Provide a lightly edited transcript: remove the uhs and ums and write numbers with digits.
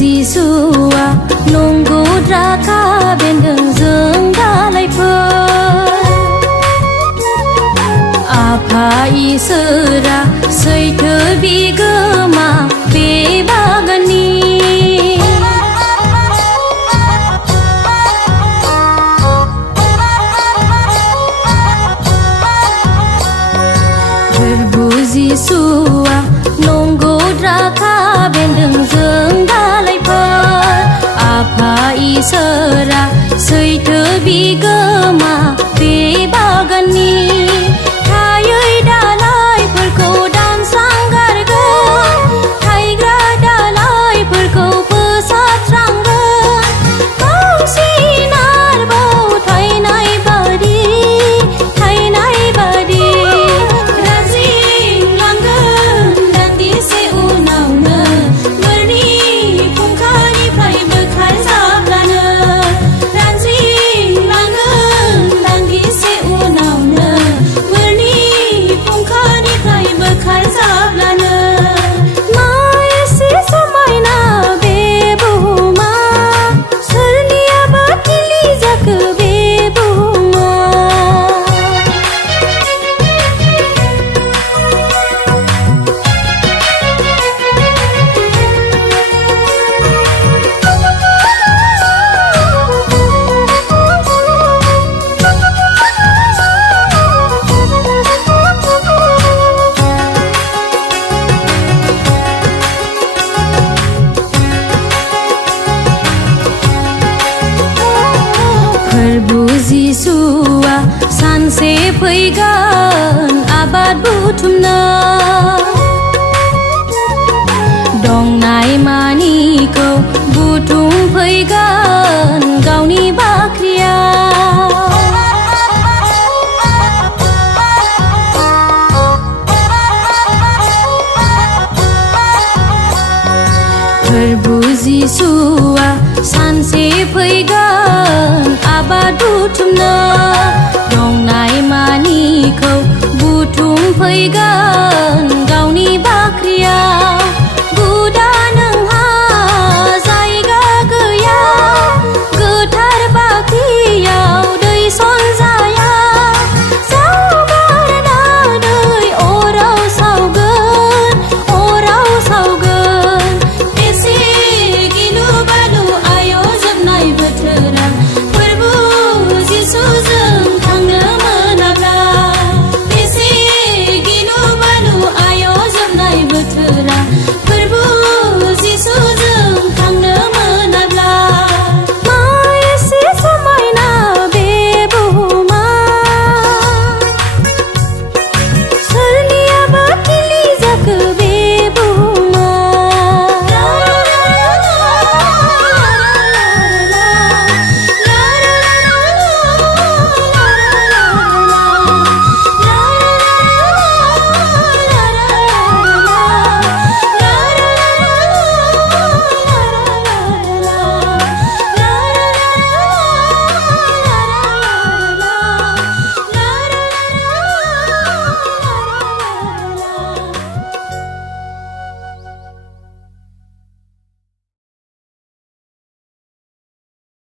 Jisusआ nunggu draka bendoंजों दालायफोर आफा इसोरा सैथो बिगोमा बे बागाननि फोरबु जिसुआ नंगौ द्राखा बेन्दोंजों दालायफोर आफा इसोरा सैथो बिगोमा बे बागाननि थायै दालायफोरखौ दानस्रांगारगोन थायग्रा दालायफोरखौ फोसाबस्रांगोन बांसिन आरोबाव थायनाय बादि रानज्रिंलांगोन दान्दिसे उनावनो बोरनि फुंखानिफ्राय बोखारजाब्लानो रानज्रिंलांगोन दान्दिसे उनावनो बोरनि फुंखानिफ्राय बोखारजाब्लानो मा एसे समायना बे बुहुमा सोरनियाबा थिलि जाखो बे बुहुमा फोरबु जिसुआ सानसे फैगोन आबाद बुथुमनो दंनाय मानिखौ बुथुमफैगोन गावनि बाख्रियाव फोरबु जिसुआ सानसे फैगोन आबाद बुथुमनो